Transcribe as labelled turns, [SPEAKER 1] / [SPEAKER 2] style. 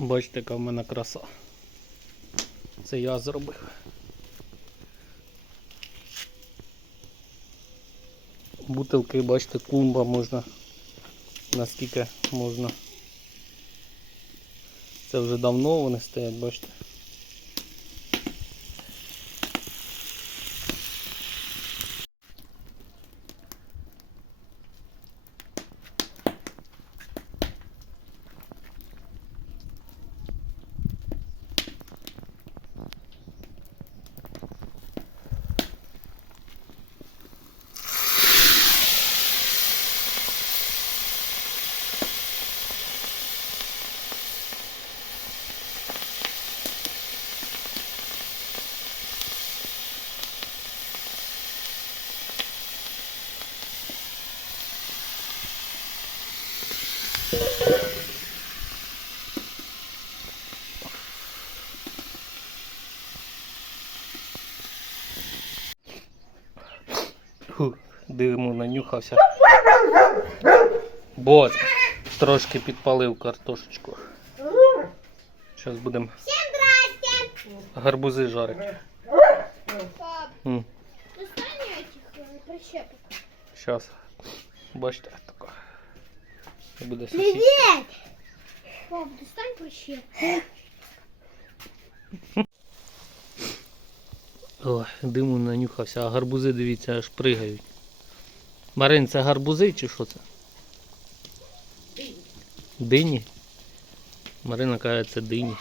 [SPEAKER 1] Бачите, яка в мене краса. Це я зробив. Бутилки, бачите, клумба можна. Наскільки можна. Це вже давно вони стоять, бачите. Фу, диму нанюхався. Бот трошки підпалив картошечку. Зараз будемо гарбузи жарити.
[SPEAKER 2] Пап, прищепок.
[SPEAKER 1] Щас. Бачите, така. Буде сусід.
[SPEAKER 2] Привет! Пап, достань прищепку.
[SPEAKER 1] Ой, диму нанюхався, а гарбузи, дивіться, аж пригають. Марин, це гарбузи чи що це? Дині. Марина каже, це дині.